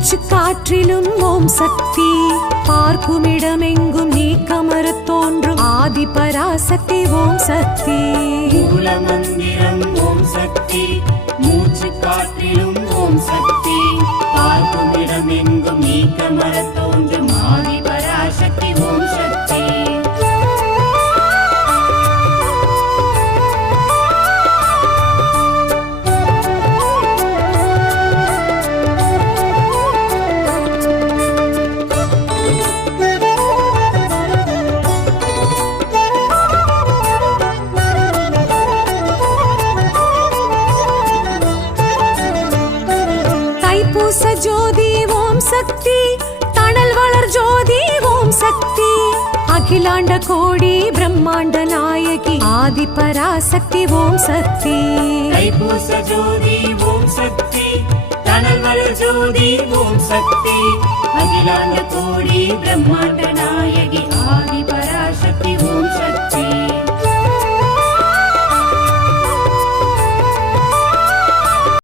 மூச்சு காற்றிலும் ஓம் சக்தி, பார்க்குமிடமெங்கும் நீ கமரத் தோன்றும் ஆதி பராசக்தி ஓம் சக்தி. மூல மந்திரம் ஓம் சக்தி, மூச்சு காற்றிலும் ஓம் சக்தி, பார்க்கும் இடமெங்கும் நீ கமரத் தோன்றும் ஆதி பராசக்தி ஓம் சக்தி. தைப்பூச ஜோதி ஓம் சக்தி, தணல் வளர் ஜோதி ஓம் சக்தி, அகிலாண்ட கோடி பிரம்மாண்ட நாயகி ஆதி பராசக்தி ஓம் சக்தி. தைப்பூச ஜோதி ஓம் சக்தி, தணல் வளர் ஜோதி ஓம் சக்தி, அகிலாண்ட கோடி பிரம்மாண்ட நாயகி ஆதி பராசக்தி